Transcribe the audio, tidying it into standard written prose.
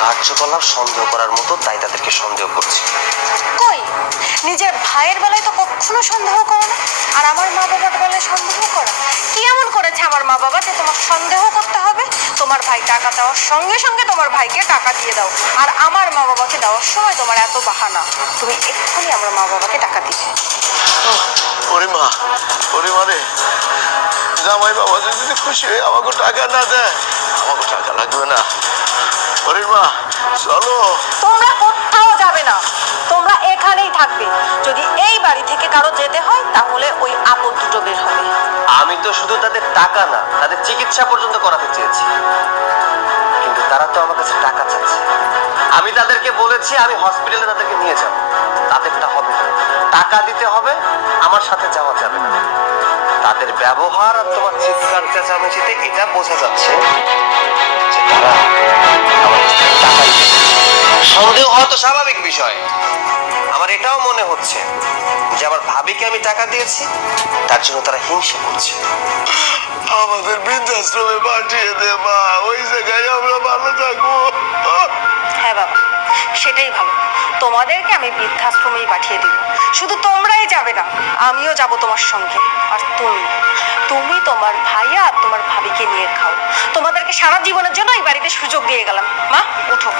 কার্যকলাপ সন্দেহ করার মতো, তাই তাদেরকে সন্দেহ করছি। কই, নিজের ভাইয়ের বেলায় তো কখনো সন্দেহ করো না, আর আমার মা বাবার বেলায় সন্দেহ করো? কি এমন করেছে আমার মা বাবা যে তোমার সন্দেহ করতে হবে? তোমার ভাই টাকা দেওয়ার সঙ্গে সঙ্গে তোমার ভাইকে টাকা দিয়ে দাও, আর আমার মা বাবাকে দেওয়ার সময় তোমার এত বাহানা, তুমি এক্ষুনি আমার মা বাবাকে টাকা দিবে। ওরে মা, ওরে মা রে, জামাই বাবা যদি খুশি হয়ে আমাকে টাকা না দেয়, আমাকে টাকা লাগবে না। ওরে মা, চলো। তোমরা কোথাও যাবে না, তোমরা এখানেই থাকবে। যদি এই বাড়ি থেকে কারো যেতে হয় তাহলে ওই আপদ দুটো বের হবে। আমি তো শুধু তাদের টাকা না, তাদের চিকিৎসা পর্যন্ত করাতে চেয়েছি, কিন্তু তারা তো আমার কাছে টাকা চাচ্ছে। আমি তাদেরকে বলেছি আমি হসপিটালে তাদেরকে নিয়ে যাব, তাদেরটা হবে না, টাকা দিতে হবে, আমার সাথে যাওয়া যাবে না। তাদের ব্যবহার আর তোমার চিৎকার চেঁচামেচিতে এটা বোঝা যাচ্ছে যে তারা আমার কাছ থেকে টাকা দিতে চাচ্ছে। সন্দেহ হওয়া তো স্বাভাবিক বিষয়। আমার এটাও মনে হচ্ছে যে আমার ভাবিকে আমি টাকা দিয়েছি, তার জন্য তারা হিংসা করছে। আমাদের বৃদ্ধাশ্রমে পাঠিয়ে দে মা, ওই জায়গায় আমরা ভালো থাকবো। হ্যাঁ বাবা, সেটাই ভালো। তোমাদেরকে আমি বৃদ্ধাশ্রমেই পাঠিয়ে দিব। শুধু তোমরাই যাবে না, আমিও যাব তোমার সঙ্গে। আর তুমি তোমার ভাইয়া আর তোমার ভাবিকে নিয়ে খাও। তোমাদেরকে সারা জীবনের জন্য এই বাড়িতে সুযোগ দিয়ে গেলাম। মা, ওঠো।